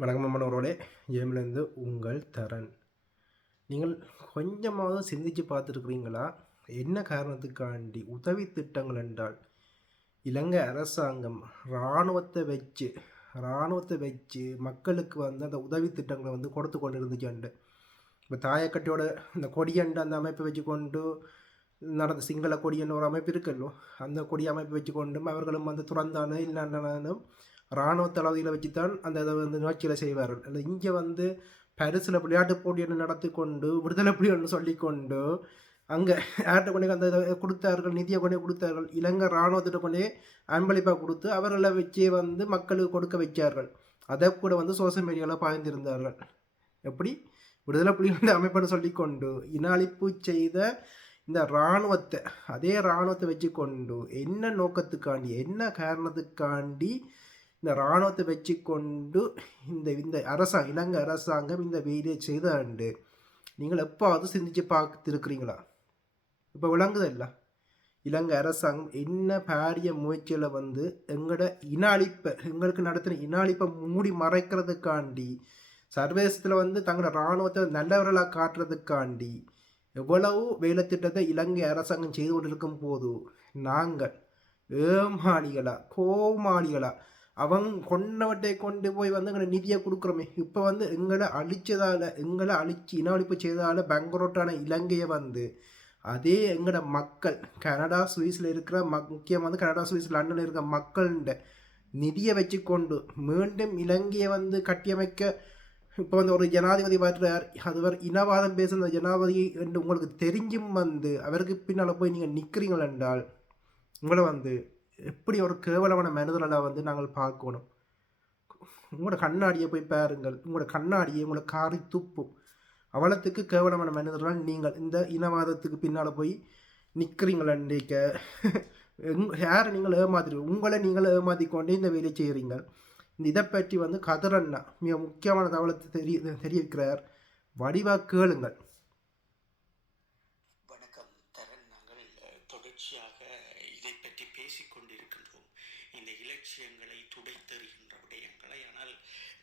வணக்கம் அம்மனவரோடே ஏமிலேருந்து உங்கள் தரன். நீங்கள் கொஞ்சமாவது சிந்தித்து பார்த்துருக்குறீங்களா? என்ன காரணத்துக்காண்டி உதவி திட்டங்கள் என்றால் இலங்கை அரசாங்கம் இராணுவத்தை வச்சு இராணுவத்தை வச்சு மக்களுக்கு வந்து அந்த உதவி திட்டங்களை வந்து கொடுத்து கொண்டு இருந்துச்சுண்டு இப்போ தாயக்கட்டியோட இந்த கொடியண்டு அந்த அமைப்பை வச்சு கொண்டு நடந்த சிங்கள கொடின்னு ஒரு அமைப்பு இருக்குல்லோ அந்த கொடி அமைப்பு வச்சு கொண்டும் அவர்களும் வந்து துறந்தானு இல்லைன்னாலும் இராணுவ தளபதியில் வச்சு தான் அந்த இதை வந்து நிகழ்ச்சியில் செய்வார்கள் இல்லை இங்கே வந்து பரிசில் விளையாட்டு போட்டி ஒன்று நடத்தி கொண்டு விடுதலை புலி ஒன்று சொல்லிக்கொண்டு அங்கே யார்கிட்ட கொண்டே அந்த இதை கொடுத்தார்கள் நிதியை கொண்டே கொடுத்தார்கள் இலங்கை இராணுவத்திட்ட கொண்டே அன்பளிப்பாக கொடுத்து அவர்களை வச்சே வந்து மக்களுக்கு கொடுக்க வச்சார்கள். அதை கூட வந்து சோசியல் மீடியாவில் பாய்ந்திருந்தார்கள். எப்படி? விடுதலை புலிகள் அமைப்புன்னு சொல்லிக்கொண்டு இன அழிப்பு செய்த இந்த இராணுவத்தை அதே இராணுவத்தை வச்சு கொண்டு என்ன நோக்கத்துக்காண்டி என்ன காரணத்துக்காண்டி இந்த இராணுவத்தை வச்சு கொண்டு இந்த இந்த அரசாங்கம் இலங்கை அரசாங்கம் இந்த வேலையை செய்தாண்டு நீங்கள் எப்போவாவது சிந்திச்சு பார்த்துருக்குறீங்களா? இப்போ விளங்குதில்ல இலங்கை அரசாங்கம் என்ன பாரிய முயற்சியில் வந்து எங்களோட இன அழிப்பை எங்களுக்கு நடத்தின இன அழிப்பை மூடி மறைக்கிறதுக்காண்டி சர்வதேசத்தில் வந்து தங்களோட இராணுவத்தை நல்லவர்களாக காட்டுறதுக்காண்டி எவ்வளவு வேலை திட்டத்தை இலங்கை அரசாங்கம் செய்து கொண்டிருக்கும் போது நாங்கள் ஏமாளிகளா கோமாளிகளா அவங்க கொண்டவட்டை கொண்டு போய் வந்து எங்களை நிதியை கொடுக்குறோமே. இப்போ வந்து எங்களை அழிச்சதால் எங்களை அழிச்சு இன அழிப்பு செய்ததால் பெங்களூட்டான இலங்கையை வந்து அதே எங்களோட மக்கள் கனடா சுவிஸில் இருக்கிற மக் முக்கியமாக வந்து கனடா சுவிஸ் லண்டனில் இருக்கிற மக்கள்கிட்ட நிதியை வச்சு கொண்டு மீண்டும் இலங்கையை வந்து கட்டியமைக்க இப்போ வந்து ஒரு ஜனாதிபதி வர்றார் அதுவர் இனவாதம் பேசுகிற ஜனாதிபதி என்று உங்களுக்கு தெரிஞ்சும் வந்து அவருக்கு பின்னால் போய் நீங்கள் நிற்கிறீங்கள் என்றால் உங்களை வந்து எப்படி ஒரு கேவலமான மனிதர்களை வந்து நாங்கள் பார்க்கணும்? உங்களோட கண்ணாடியை போய் பாருங்கள். உங்களோட கண்ணாடியை உங்களோட காரி துப்பும். அவலத்துக்கு கேவலமான மனிதர்கள் நீங்கள் இந்த இனவாதத்துக்கு பின்னால் போய் நிற்கிறீங்களண்டிக்க எங் யாரை நீங்கள் ஏமாத்திரு உங்களை நீங்கள் ஏமாத்தி இந்த வேலையை செய்கிறீங்க இந்த இதை பற்றி வந்து கதிரண்ணா மிக முக்கியமான தகவலை தெரிய தெரிவிக்கிறார் வடிவாக கேளுங்கள் வணக்கம் தரன் நாங்கள் அஹ், தொடர்ச்சியாக இதை பற்றி பேசிக் கொண்டிருக்கின்றோம் இந்த இலட்சியங்களை துடைத்தெறிகின்ற விடயங்களை ஆனால்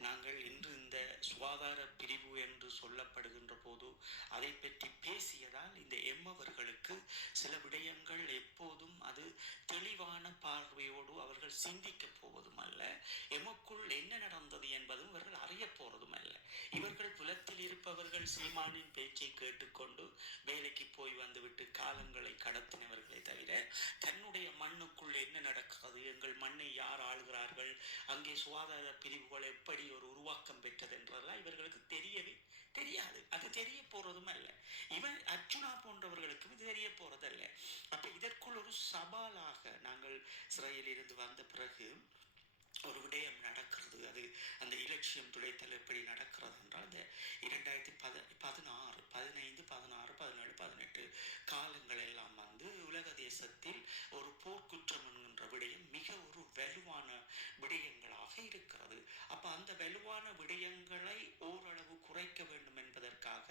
நாங்கள் இன்று இந்த சுகாதார பிரிவு என்று சொல்லப்படுகின்ற போது அதை பற்றி பேசியதால் இந்த எம்மவர்களுக்கு சில விடயங்கள் எப்போதும் அது தெளிவான பார்வையோடு அவர்கள் சிந்திக்கப் போவதும் அல்ல. எமக்குள் என்ன நடந்தது என்பதும் இவர்கள் அறிய போறதும் அல்ல. இவர்கள் புலத்தில் இருப்பவர்கள் சீமானின் பேச்சை கேட்டுக்கொண்டு வேலைக்கு போய் வந்துவிட்டு காலங்களை கடத்தினவர்களே தவிர தன்னுடைய மண்ணுக்குள் என்ன நடக்கிறது? எங்கள் மண்ணை யார் ஆளுகிறார்கள்? அங்கே சுகாதார பிரிவுகள் எப்படி ஒரு உருவாக்கம் பெற்றது என்றதெல்லாம் இவர்களுக்கு தெரியவே தெரியாது அது தெரிய போறதும் அல்ல இவன் அர்ச்சுனா போன்றவர்களுக்கும் இது தெரிய போறதல்ல அப்ப இதற்குள் ஒரு சவாலாக நாங்கள் சிறையில் இருந்து வந்த பிறகு ஒரு விடயம் நடக்கிறது. அது அந்த இலட்சியம் துடைத்தல் எப்படி நடக்கிறது என்றால் அந்த இரண்டாயிரத்தி பத பதினாறு பதினைந்து பதினாறு பதினேழு பதினெட்டு காலங்கள் எல்லாம் வந்து உலக தேசத்தில் ஒரு போர்க்குற்றம் என்கின்ற விடயம் மிக ஒரு வலுவான விடயங்களாக இருக்கிறது. அப்ப அந்த வலுவான விடயங்களை ஓரளவு குறைக்க வேண்டும் என்பதற்காக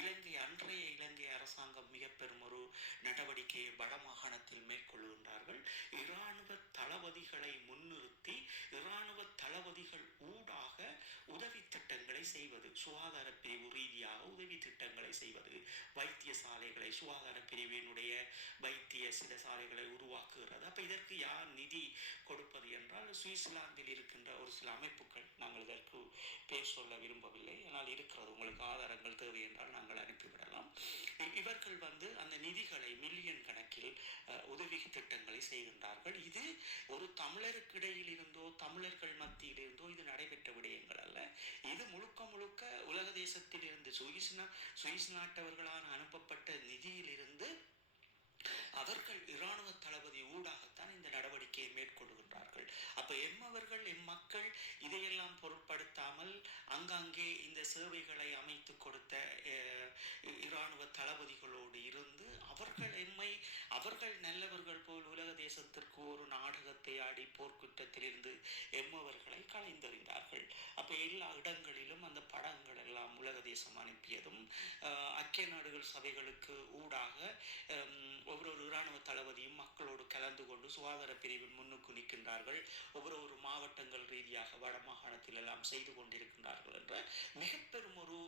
இலங்கை அன்றைய இலங்கை அரசாங்கம் மிக பெரும் ஒரு நடவடிக்கையை வடமாகாணத்தில் மேற்கொள்கின்றார்கள். இராணுவ தளபதிகளை முன்னிறுத்தி இராணுவ தளபதிகள் ஊடாக உதவி திட்டங்களை செய்வது சுகாதார பிரிவு ரீதியாக உதவி திட்டங்களை செய்வது வைத்தியசாலைகளை சுகாதார பிரிவினுடைய வைத்திய சிலசாலைகளை உருவாக்குகிறது. அப்போ இதற்கு யார் நிதி கொடுப்பது என்றால் சுவிட்சர்லாந்தில் இருக்கின்ற ஒரு சில அமைப்புகள். நாங்கள் இதற்கு பேர் சொல்ல விரும்பவில்லை. ஆனால் இருக்கிறது. உங்களுக்கு ஆதாரங்கள் தேவை என்றால் நாங்கள் அனுப்பிவிடலாம். இவர்கள் வந்து அந்த நிதிகளை மில்லியன் கணக்கில் உதவி திட்டங்களை செய்கின்றார்கள். இது ஒரு தமிழருக்கு இடையில் இருந்தோ தமிழர்கள் மத்தியில் இருந்தோ இது நடைபெற்ற விடயங்கள் அல்ல. இது முழுக்க முழுக்க உலக தேசத்தில் இருந்து சுயிஸ் நா- சுவிஸ் நாட்டவர்களால் அனுப்பப்பட்ட நிதியிலிருந்து அவர்கள் இராணுவ தளபதி ஊடாகத்தான் இந்த நடவடிக்கையை மேற்கொள்கின்றார்கள். அப்ப எம்மவர்கள் எம்மக்கள் இதையெல்லாம் பொருட்படுத்தாமல் அங்கங்கே இந்த சேவைகளை அமைத்து கொடுத்த இ- இராணுவ தளபதிகளோடு இருந்து அவர்கள் எம்மை அவர்கள் நல்லவர்கள் போல் உலக தேசத்திற்கு ஒரு நாடகத்தை ஆடி போர்க்குற்றத்திலிருந்து எம்மவர்களை கலைந்தறிந்தார்கள் அப்ப எல்லா இடங்களிலும் அந்த படங்கள் எல்லாம் சர்வதேசம் அனுப்பியதும் ஐக்கிய நாடுகள் சபைகளுக்கு ஊடாக ஒவ்வொரு இராணுவ தளபதியும் மக்களோடு கலந்து கொண்டு சுகாதார பிரிவின் முன்னுக்கு நிற்கின்றார்கள். ஒவ்வொரு மாவட்டங்கள் ரீதியாக வட மாகாணத்தில் எல்லாம் செய்து கொண்டிருக்கின்றார்கள் என்ற மிக பெரும் ஒரு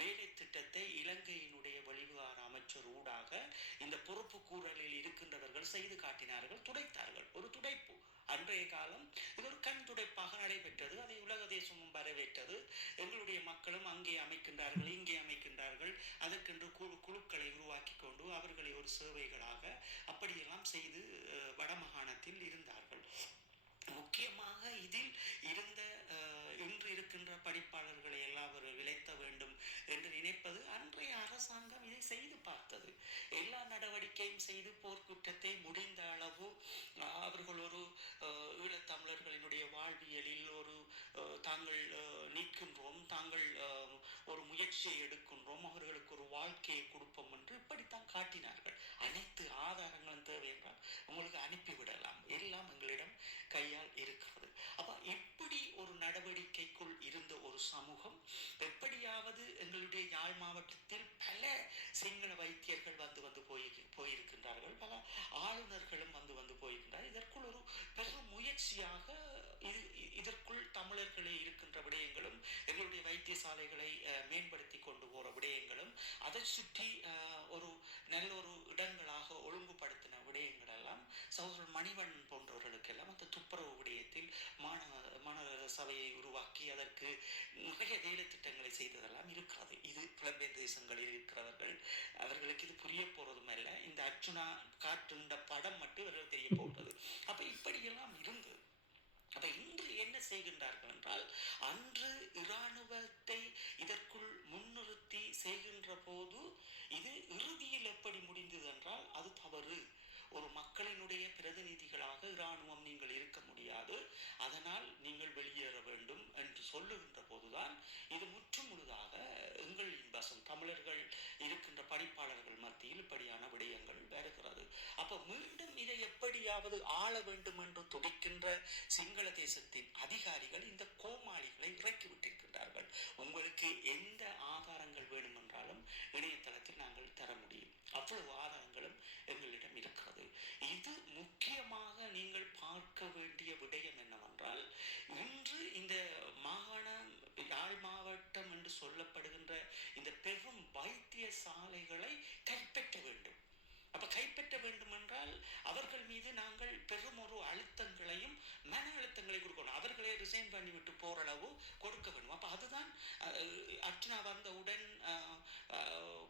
வேலை திட்டத்தை இலங்கையினுடைய வெளிவிவகார அமைச்சர் ஊடாக இந்த பொறுப்பு கூறலில் இருக்கின்றவர்கள் செய்து காட்டினார்கள் துடைத்தார்கள். ஒரு துடைப்பு. அன்றைய காலம் இது ஒரு கண் துடைப்பாக நடைபெற்றது. அதை உலக தேசமும் வரவேற்றது. எங்களுடைய மக்களும் அங்கே அமைக்கின்றார்கள் இங்கே அமைக்கின்றார்கள். அதற்கென்று குழு குழுக்களை உருவாக்கி கொண்டு அவர்களை ஒரு சேவைகளாக அப்படியெல்லாம் செய்து வடமாகாணத்தில் இருந்தார்கள். முக்கியமாக இதில் இருந்த அஹ், இன்று இருக்கின்ற படிப்பாளர்களை எல்லாம் அவர் விளைத்த வேண்டும் என்று நினைப்பது அன்றைய அரசாங்கம் இதை செய்து பார்த்தது. எல்லா நடவடிக்கையும் செய்து போர்க்குற்றத்தை முடிந்து அளவு அஹ், அவர்கள் ஒரு அஹ், ஈழத்தமிழர்களினுடைய வாழ்வியலில் ஒரு அஹ், தாங்கள் அஹ், நிற்கின்றோம் தாங்கள் அஹ், ஒரு முயற்சியை எடுக்கின்றோம் அவர்களுக்கு ஒரு வாழ்க்கையை கொடுப்போம் என்று இப்படித்தான் காட்டினார்கள். அனைத்து ஆதாரங்களும் தேவை என்றால் உங்களுக்கு அனுப்பிவிடலாம். எல்லாம் எங்களிடம் கையால் இருக்கிறது. அப்ப எப்படி ஒரு நடவடிக்கைக்குள் இருந்த ஒரு சமூகம் எப்படியாவது எங்களுடைய யாழ் மாவட்டத்தில் பல சிங்கள வைத்தியர்கள் வந்து வந்து போய் போயிருக்கின்றார்கள். பல ஆளுநர்களும் வந்து வந்து போயிருக்கின்றார். இதற்குள் ஒரு பெரும் முயற்சியாக இது இதற்குள் தமிழர்களே இருக்கின்ற விடயங்களும் எங்களுடைய வைத்தியசாலைகளை அஹ், அதை சுற்றி ஒரு நல்ல ஒரு இடங்களாக ஒழுங்குபடுத்தின விடயங்கள் எல்லாம் சகோதரர் மணிவண்ணன் போன்றவர்களுக்கெல்லாம் அந்த துப்புரவு விடயத்தில் மாணவ மாணவர் சபையை உருவாக்கி அதற்கு நிறைய வேலைத்திட்டங்களை செய்ததெல்லாம் இருக்கிறது. இது புலம்பெயர் தேசங்களில் இருக்கிறவர்கள் அவர்களுக்கு இது புரிய போறதும் அல்ல. இந்த அர்ச்சுனா காற்றுண்ட படம் மட்டும் இவர்கள் தெரிய போகிறது அப்ப இப்படியெல்லாம் இருந்தது அப்ப இன்று என்ன செய்கின்றார்கள் என்றால் அந்த இறுதியில் எப்படி முடிந்தது என்றால் அது தவறு. ஒரு மக்களினுடைய பிரதிநிதிகளாக இராணுவம் நீங்கள் இருக்க முடியாது. அதனால் நீங்கள் வெளியேற வேண்டும் என்று சொல்லுகின்ற போதுதான் இது முற்று முழுதாக எங்களின் வசம் தமிழர்கள் இருக்கின்ற படிப்பாளர்கள் மத்தியில் இப்படியான விடயங்கள் வருகிறது. அப்ப மீண்டும் இதை எப்படியாவது ஆள வேண்டும் என்று துடிக்கின்ற சிங்கள தேசத்தின் அதிகாரிகள் இந்த கோமாளிகளை இறக்கிவிட்டிருக்கின்றார்கள். உங்களுக்கு எந்த ஆதாரங்கள் வேண்டுமென்றாலும் இணையதளத்தில் நாங்கள் தர முடியும் அவ்வளவு ஆதாரங்களும் எங்களிடம் இருக்கிறது இது முக்கியமாக நீங்கள் பார்க்க வேண்டிய விடயம் என்னவென்றால் இன்று இந்த மாகாணம் யாழ் மாவட்டம் என்று சொல்லப்படுகின்ற இந்த பெரும் வைத்திய சாலைகளை கைப்பற்ற வேண்டும் அப்ப வேண்டுமென்றால் வேண்டும் என்றால் அவர்கள் மீது நாங்கள் பெரும் ஒரு அழுத்தங்களையும் மன அழுத்தங்களை கொடுக்கணும். அவர்களே ரிசைன் பண்ணிவிட்டு போற அளவு கொடுக்க வேண்டும். அப்ப அதுதான் அர்ச்சனா வந்தவுடன்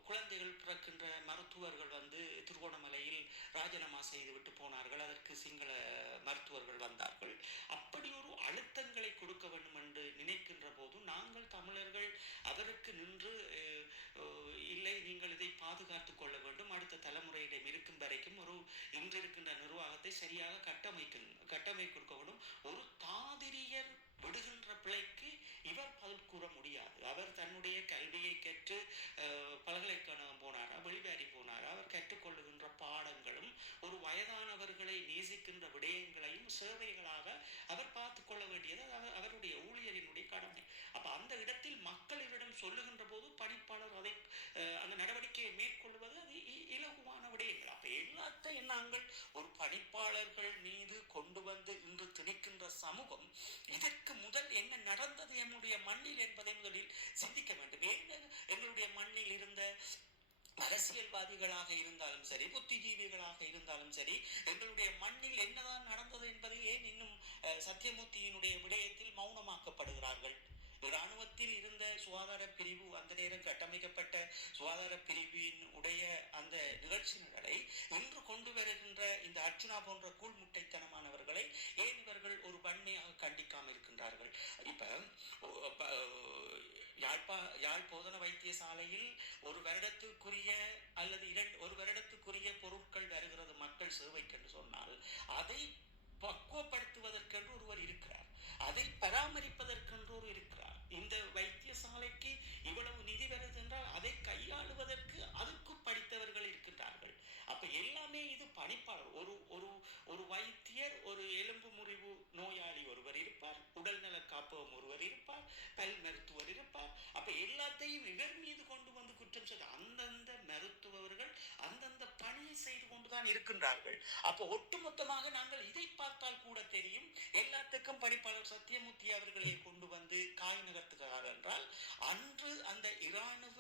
குழந்தைகள் பிறக்கின்ற மருத்துவர்கள் வந்து திருகோணமலையில் ராஜினாமா செய்துவிட்டு போனார்கள். அதற்கு சிங்கள மருத்துவர்கள் வந்தார்கள் அப்படி ஒரு அழுத்தங்களை கொடுக்க வேண்டும் என்று நினைக்கின்ற போது நாங்கள் தமிழர்கள் அதற்கு நின்று அஹ், அஹ், இல்லை நீங்கள் இதை பாதுகாத்துக் கொள்ள வேண்டும் அடுத்த தலைமுறையிடம் இருக்கும் வரைக்கும் ஒரு இன்றிருக்கின்ற நிர்வாகத்தை சரியாக கட்டமைக்க கட்டமைக்கொடுக்கப்படும் ஒரு தாதிரியர் விடுகின்ற பிழைக்கு இவர் பதில் கூற முடியாது. அவர் தன்னுடைய கல்வியை கற்று பல்கலைக்கழகம் போனாரா வெளிவாரி போனாரா அவர் கற்றுக்கொள்ளுகின்ற பாடங்களும் ஒரு வயதானவர்களை நேசிக்கின்ற விடயங்களையும் சேவைகள் அவர் பார்த்து கொள்ள வேண்டியது அது அவர் அவருடைய ஊழியரினுடைய கடமை அப்ப அந்த இடத்தில் மக்களிடம் சொல்லுகின்ற போது பணிப்பாளர் அதை அஹ், அந்த நடவடிக்கையை மேற்கொள்வது அது இ- இலகுவான விடயங்கள் அப்ப எல்லாத்தையும் நாங்கள் ஒரு பணிப்பாளர்கள் மீது கொண்டு வந்து இன்று திணிக்கின்ற சமூகம் இதற்கு முதல் என்ன நடந்தது எம்முடைய மண்ணில் என்பதை முதலில் சிந்திக்க வேண்டும். ஏன் எங்களுடைய மண்ணில் இருந்த அரசியல்வாதிகளாக இருந்தாலும் சரி புத்திஜீவிகளாக இருந்தாலும் சரி எங்களுடைய மண்ணில் என்னதான் நடந்தது என்பதை ஏன் இன்னும் அஹ், சத்தியமூர்த்தியினுடைய விடயத்தில் மௌனமாக்கப்படுகிறார்கள்? இராணுவத்தில் இருந்த சுகாதார பிரிவு அந்த நேரம் கட்டமைக்கப்பட்ட சுகாதார பிரிவின் உடைய அந்த நிகழ்ச்சிகளை இன்று கொண்டு வருகின்ற இந்த அர்ச்சுனா போன்ற கூழ்முட்டைத்தனமானவர்களை ஏன் இவர்கள் ஒரு வன்மையாக கண்டிக்காமல் இருக்கின்றார்கள் இப்ப யாழ்ப்பா யாழ் போதன வைத்தியசாலையில் ஒரு வருடத்துக்குரிய அல்லது இரண்டு ஒரு வருடத்துக்குரிய பொருட்கள் வருகிறது மக்கள் சேவைக்கு என்று சொன்னால் அதை பக்குவப்படுத்துவதற்கென்று ஒருவர் இருக்கிறார். அதை பராமரிப்பதற்கென்று ஒரு இருக்கிறார் இந்த வைத்தியசாலைக்கு இவ்வளவு நிதி வருது என்றால் அதை கையாளுவதற்கு அதுக்கு படித்தவர்கள் இருக்கின்றார்கள். அப்ப எல்லாமே இது பணிப்பாளர். ஒரு ஒரு ஒரு வைத்தியர் ஒரு எலும்பு முறிவு நோயாளி ஒருவர் இருப்பார் உடல்நல காப்பகம் ஒருவர் இருப்பார் பல் மருத்துவர் இருப்பார். அப்ப எல்லாத்தையும் இவர் மீது கொண்டு வந்து குற்றம் செய்த அந்தந்த மருத்துவர்கள் அந்தந்த பணியை செய்து கொண்டுதான் இருக்கின்றார்கள். அப்போ ஒட்டுமொத்தமாக நாங்கள் இதை பார்த்தால் கூட தெரியும் எல்லாத்துக்கும் பணிப்பாளர் சத்தியமூர்த்தி அவர்களை கொண்டு வந்து காய் நகர்த்துகிறார் என்றால் அன்று அந்த இராணுவ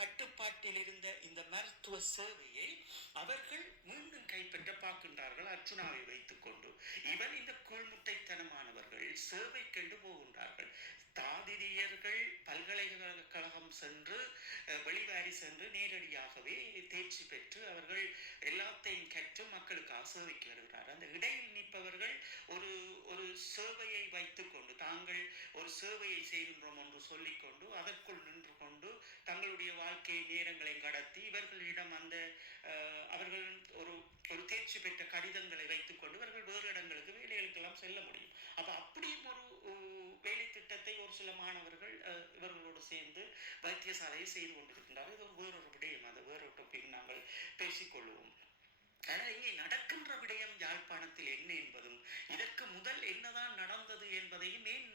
கட்டுப்பாட்டில் இருந்த இந்த மருத்துவ சேவையை அவர்கள் மீண்டும் கைப்பற்ற பார்க்கின்றார்கள் அர்ச்சுனாவை வைத்துக் கொண்டு இவன் இந்த கூழ்முட்டைத்தனமானவர்கள் சேவை கண்டு போகின்றார்கள். தாதிரியர்கள் பல்கலைக்கழகம் சென்று வெளிவாரி சென்று நேரடியாகவே தேர்ச்சி பெற்று அவர்கள் எல்லாத்தையும் கற்று மக்களுக்கு சேவைக்கு வருகிறார். அந்த இடையில் நிற்பவர்கள் சேவையை வைத்துக்கொண்டு தாங்கள் ஒரு சேவையை செய்கின்றோம் என்று சொல்லிக்கொண்டு அதற்குள் நின்று கொண்டு தங்களுடைய வாழ்க்கை நேரங்களை கடத்தி இவர்களிடம் அந்த அவர்கள் ஒரு ஒரு தேர்ச்சி பெற்ற கடிதங்களை வைத்துக்கொண்டு இவர்கள் வேறு இடங்களுக்கு வேலைகளுக்கெல்லாம் செல்ல முடியும். அப்ப அப்படியும் ஒரு வேலை திட்டத்தை ஒரு சில மாணவர்கள் இவர்களோடு சேர்ந்து வைத்தியசாலையை செய்து கொண்டிருக்கின்றார்கள். இது ஒரு வேறொரு விடயம். அது வேறொரு டாபிக் நாங்கள் பேசிக்கொள்வோம். ஆனால் இங்கே நடக்கின்ற விடயம் யாழ்ப்பாணத்தில் என்ன என்பதும் இதற்கு முதல் என்னதான் நடந்தது என்பதையும் ஏன்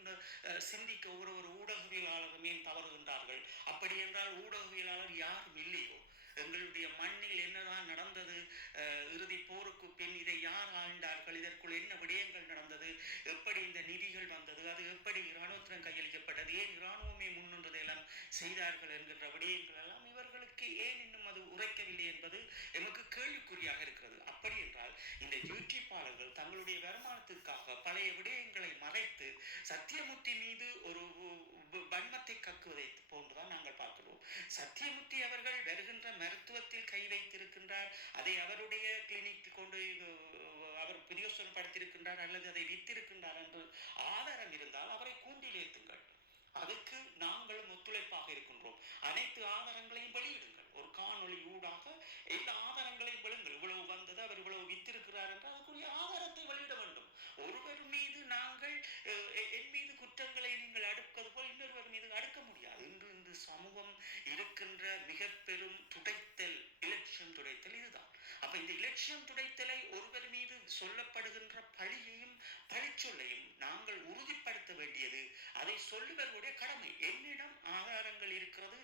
சிந்திக்க ஒரு ஒரு ஊடகவியலாளரும் ஏன் தவறுகின்றார்கள்? அப்படி என்றால் ஊடகவியலாளர் யாரும் இல்லையோ எங்களுடைய மண்ணில் என்னதான் நடந்தது? அஹ், இறுதி போருக்கு பின் இதை யார் ஆழ்ந்தார்கள்? இதற்குள் என்ன விடயங்கள் நடந்தது? எப்படி இந்த நிதிகள் வந்தது? அது எப்படி இராணுவத்திடம் கையளிக்கப்பட்டது? ஏன் இராணுவமே முன்னின்றதையெல்லாம் செய்தார்கள் என்கின்ற விடயங்கள் எல்லாம் இவர்களுக்கு ஏன் இன்னும் அது உரைக்கவில்லை என்பது எமக்கு கேள்விக்குறியாக இருக்கிறது அப்படி என்றால் இந்த யூடியூப்பாளர்கள் தங்களுடைய வருமானத்திற்காக பழைய விடயங்களை மறைத்து சத்தியமூர்த்தி மீது ஒரு வன்மத்தை கக்குவதை போன்றுதான் நாங்கள் பார்க்கிறோம். சத்தியமூர்த்தி அவர்கள் வருகின்ற மருத்துவத்தில் கை வைத்திருக்கின்றார் அதை அவருடைய கிளினிக் கொண்டு அவர் அவர் பிரயோசனப்படுத்தியிருக்கின்றார் அல்லது அதை வித்திருக்கின்றார் என்று ஆதாரம் இருந்தால் அவரை கூண்டில் ஏற்றுங்கள் அதுக்கு நாங்களும் ஒத்துழைப்பாக இருக்கின்றோம் அனைத்து ஆதாரங்களையும் வெளியிடுங்கள் ஒரு காணொளி ஊடாக எல்லா ஆதாரங்களையும் விழுங்கள் இவ்வளவு வந்தது அவர் இவ்வளவு வித்திருக்கிறார் என்றால் அதுக்குரிய ஆதாரத்தை வெளியிட வேண்டும் ஒருவர் மீது நாங்கள் அஹ், எ- என் மீது குற்றங்களை நீங்கள் அடுப்பது போல் இன்னொருவர் மீது அடுக்க முடியாது இன்று இந்த சமூகம் இருக்கின்ற மிக பெரும் துடைத்தல் இலட்சியம் துடைத்தல் இதுதான். அப்ப இந்த இலட்சியம் துடைத்தலை ஒருவர் மீது சொல்லப்படுகின்ற பழியையும் பழிச்சொல்லையும் நாங்கள் உறுதிப்படுத்த வேண்டியது அதை சொல்லுவர்களுடைய கடமை. என்னிடம் ஆதாரங்கள் இருக்கிறது.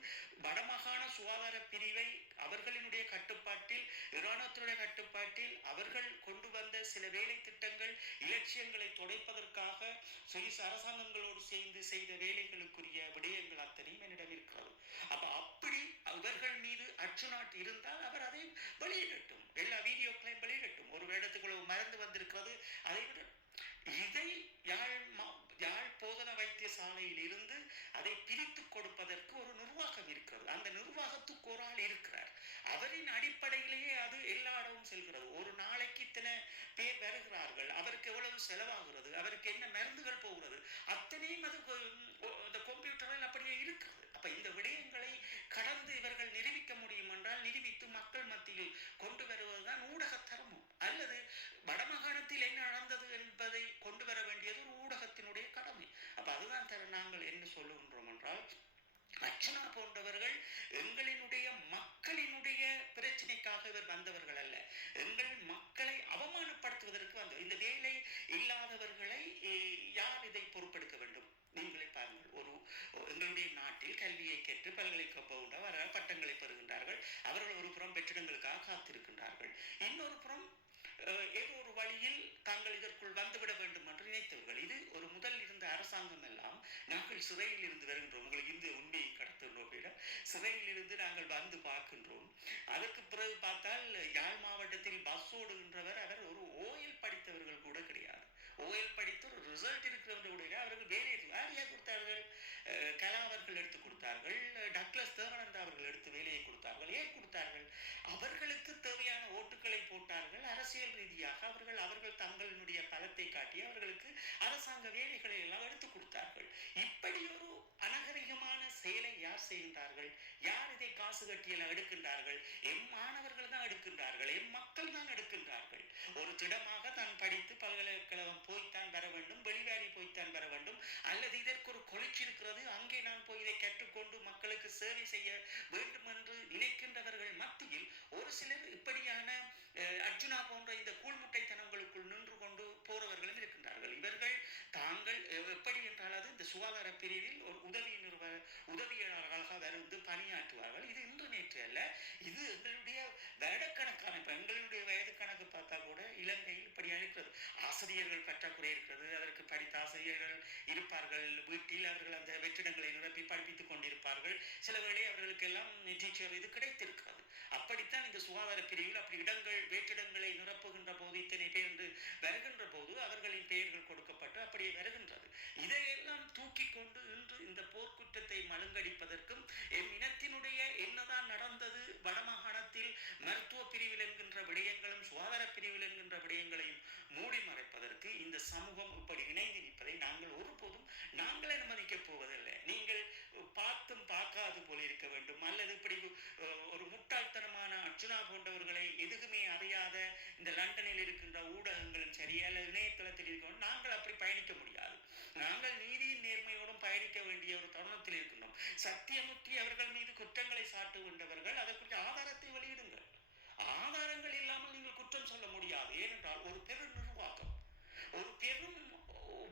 வடமாகாண சுகாதார பிரிவை அவர்களினுடைய கட்டுப்பாட்டில் இராணுவத்தினுடைய கட்டுப்பாட்டில் அவர்கள் கொண்டு வந்த சில வேலை திட்டங்கள் இலட்சியங்களை துடைப்பதற்காக சுவிஸ் அரசாங்கங்களோடு சேர்ந்து செய்த வேலைகளுக்குரிய விடயங்கள் அத்தனையும் என்னிடம் இருக்கிறது. அப்ப அப்படி அவர்கள் மீது அச்சு நாட்டு இருந்தால் அவர் அதை வெளியிடட்டும். எல்லா வீடியோக்களையும் வெளியிடட்டும். ஒரு இடத்துக்குள்ள மறந்து வந்திருக்கிறது. அதை விட இதை யாழ் யாழ் வைத்தியசாலையிலிருந்து இருந்து அதை பிரித்து கொடுப்பதற்கு ஒரு நிர்வாகம் இருக்கிறது. அந்த நிர்வாகத்துக்கு ஒரு ஆள் இருக்கிறார். அவரின் அடிப்படையிலேயே அது எல்லா இடமும் செல்கிறது. ஒரு நாளைக்கு இத்தனை பேர் வருகிறார்கள். அவருக்கு எவ்வளவு செலவாகிறது? அவருக்கு என்ன மருந்து போகிறது அத்தனையும் அது கொ- ஒ- அந்த கம்ப்யூட்டரில் அப்படியே இருக்கிறது அப்ப இந்த விடயங்களை கடந்து இவர்கள் நிரூபிக்க முடியும் என்றால் நிரூபித்து மக்கள் மத்தியில் கொண்டு வருவதுதான் ஊடக தர்மம் அல்லது வடமாகாணத்தில் என்ன நடந்தது என்பதை கொண்டு வர வேண்டியது ஒரு ஊடகத்தினுடைய கடமை அப்ப அதுதான் தர நாங்கள் என்ன சொல்லுகின்றோம் என்றால் அர்ச்சனா போன்றவர்கள் எங்களினுடைய மக்களினுடைய பிரச்சனைக்காக இவர் வந்தவர்கள் அல்ல. எங்கள் மக்களை அவமானப்படுத்துவதற்கு வந்த இந்த வேலை இல்லாதவர்களை யார் இதை பொறுப்பெடுக்க வேண்டும்? நீங்களே பாருங்கள். ஒரு எங்களுடைய நாட்டில் கல்வியை கேட்டு பல்கலைக்கழக வர பட்டங்களை பெறுகின்றார்கள். அவர்கள் ஒரு புறம் வெற்றிடங்களுக்காக காத்திருக்கின்றார்கள். இன்னொரு புறம் ஏதோ ஒரு வழியில் தாங்கள் இதற்குள் வந்துவிட வேண்டும் என்று நினைத்தவர்கள். இது ஒரு முதல் இருந்த அரசாங்கம் எல்லாம் நாங்கள் சிறையில் இருந்து வருகின்றோம் உங்களுக்கு இந்த உண்மையை கடத்துகின்றோம் விட சிறையில் இருந்து நாங்கள் வந்து பார்க்கின்றோம். அதற்கு பிறகு பார்த்தால் யாழ் மாவட்டத்தில் பஸ் ஓடுகின்றவர் அவர் ஒரு ஓயில் படித்தவர்கள் கூட கிடையாது. ஓயில் படித்து ஒரு ரிசல்ட் இருக்கிறவர்கள் கூட அவர்கள் வேலை யார் கொடுத்தார்கள். கலா அவர்கள் எடுத்து கொடுத்தார்கள். டக்ளஸ் தேவானந்தா அவர்கள் எடுத்து வேலையை கொடுத்தார்கள். ஏன் கொடுத்தார்கள்? அவர்களுக்கு தேவையான ஓட்டுகளை போட்டார்கள். அரசியல் ரீதியாக அவர்கள் அவர்கள் தங்களினுடைய பலத்தை காட்டி அவர்களுக்கு அரசாங்க வேலைகளை எல்லாம் எடுத்து கொடுத்தார்கள். இப்படி ஒரு அநாகரிகமான செயலை யார் செய்கின்றார் காசு கட்டியெல்லாம் எடுக்கின்றார்கள். எம் மாணவர்கள் தான் எடுக்கின்றார்கள். எம் மக்கள் தான் எடுக்கின்றார்கள். ஒரு திடமாக தான் படித்து பல்கலைக்கழகம் போய்த்தான் பெற வேண்டும் வெளிவேறி போய்த்தான் பெற வேண்டும். அல்லது இதற்கு ஒரு கொலைச்சி இருக்கிறது. அங்கே நான் போய் இதை கற்றுக்கொண்டு மக்களுக்கு சேவை செய்ய வேண்டும் என்று நினைக்கின்றவர்கள் மத்தியில் ஒரு சிலர் இப்படியான அஹ், அர்ஜுனா போன்ற இந்த கூழ்முட்டைத்தனங்களுக்குள் நின்று கொண்டு போறவர்களும் இருக்கின்றார்கள். இவர்கள் தாங்கள் எப்படி என்றால் அது இந்த சுகாதார பிரிவில் ஒரு உதவி நிறுவ உதவியாளர்களாக வந்து பணியாற்ற இது இன்று நேற்று அல்ல இது எங்களுடைய வருடக்கணக்கான இப்ப எங்களுடைய வய ஆசிரியர்கள் பற்றாக்குறை இருக்கிறது. அதற்கு படித்த ஆசிரியர்கள் இருப்பார்கள். வீட்டில் அவர்கள் அந்த வெற்றிடங்களை நிரப்பி படிப்பித்துக் கொண்டிருப்பார்கள். சில வேளை அவர்களுக்கெல்லாம் டீச்சர் இது கிடைத்திருக்கிறது அப்படித்தான் இந்த சுகாதார பிரிவில் அப்படி இடங்கள் வேற்றிடங்களை நிரப்புகின்ற போது இத்தனை பேர் என்று வருகின்ற போது அவர்களின் பெயர்கள் கொடுக்கப்பட்டு அப்படியே வருகின்றது. இதையெல்லாம் தூக்கி கொண்டு இன்று இந்த போர்க்குற்றத்தை மழுங்கடிப்பதற்கும் எம் இனத்தினுடைய என்னதான் நடந்தது வடமாகாணத்தில் மருத்துவ பிரிவில் என்கின்ற விடயங்களும் சுகாதார பிரிவில் என்கின்ற விடயங்களையும் மூடி மறைப்பதற்கு இந்த சமூகம் இப்படி இணைந்து நிற்பதை நாங்கள் ஒருபோதும் நாங்கள் அனுமதிக்கப் போவதில்லை. நீங்கள் பார்த்தும் பார்க்காது போல இருக்க வேண்டும். அல்லது இப்படி ஒரு முட்டாள்தனமான அர்ஜுனா போன்றவர்களை எதுவுமே அறியாத இந்த லண்டனில் இருக்கின்ற ஊடகங்களும் சரி அல்லது இணையதளத்தில் இருக்கிறோம் நாங்கள் அப்படி பயணிக்க முடியாது. நாங்கள் நீதியின் நேர்மையோடும் பயணிக்க வேண்டிய ஒரு தருணத்தில் இருக்கின்றோம். சத்தியமும் அவர்கள் மீது குற்றங்களை சாட்டுகின்றவர்கள் அதற்குரிய ஆதாரத்தை வெளியிடுங்கள் ஆதாரங்கள் இல்லாமல் நீங்கள் குற்றம் சொல்ல முடியாது ஏனென்றால் ஒரு பெரும் நிர்வாகம் ஒரு பெரும்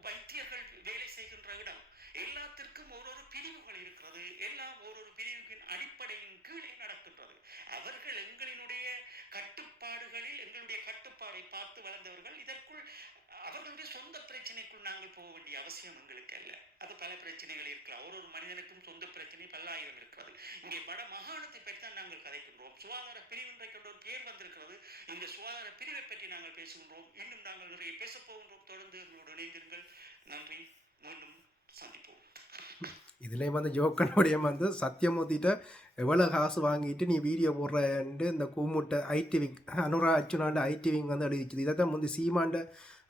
வைத்தியர்கள் வேலை செய்கின்ற இடம் எல்லாத்திற்கும் ஒரு ஒரு பிரிவுகள் இருக்கிறது. எல்லாம் ஒரு ஒரு பிரிவுகளின் அடிப்படையின் கீழே நடக்கின்றது. அவர்கள் எங்களினுடைய கட்டுப்பாடுகளில் எங்களுடைய கட்டுப்பாடை பார்த்து வளர்ந்தவர்கள் இதற்குள் அவர்களுடைய சொந்த பிரச்சனைக்குள் நாங்கள் போக வேண்டிய அவசியம் எங்களுக்கு அல்ல. அது பல பிரச்சனைகள் இருக்கலாம். ஒரு ஒரு மனிதனுக்கும் சொந்த பிரச்சனை பல்லாயிரம் இருக்கிறது. இங்கே வட மாகாணத்தை பற்றி தான் நாங்கள் கதைக்கின்றோம். சுகாதார பிரிவு கொண்ட ஒரு பேர் வந்திருக்கிறது. இந்த சுகாதார பிரிவை பற்றி நாங்கள் பேசுகின்றோம். இன்னும் நாங்கள் நிறைய பேசப் போகின்றோம். தொடர்ந்து எங்களோடு இணைந்திருங்கள். நன்றி. மீண்டும் சந்திப்போம் வந்து ஜோக்கனுடைய வந்து சத்தியமூர்த்திட்ட எவ்வளோ காசு வாங்கிட்டு நீ வீடியோ போடுறேன்ட்டு இந்த கூமுட்டை ஐடிவிங் அனுரா அச்சுனாண்ட ஐடிவிங் வந்து எழுதிச்சுது இதை தான் வந்து சீமாண்ட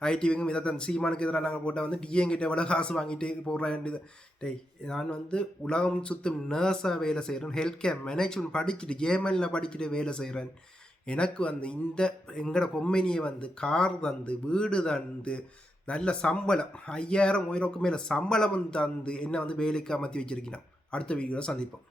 ஐடிவிங்கும் இதை தான் சீமானுக்கு எதிராக நாங்கள் போட்டால் வந்து டிஎங்கிட்ட எவ்வளோ காசு வாங்கிட்டு போடுறேன்ட்டு. டேய் நான் வந்து உலகம் சுற்றும் நர்ஸாக வேலை செய்கிறேன் ஹெல்த் கேர் மேனேஜ்மெண்ட் படிச்சுட்டு ஜேஎம்எல்ல படிச்சுட்டு வேலை செய்கிறேன் எனக்கு வந்து இந்த எங்களோட கொம்பெனியை வந்து கார் தந்து வீடு தந்து நல்ல சம்பளம். ஐயாயிரம் உயரோக்கு மேலே சம்பளம் தந்து என்னை வந்து வேலைக்கு அமர்த்தி வச்சிருக்கிறேன் அடுத்த வீடியோவில் சந்திப்போம்.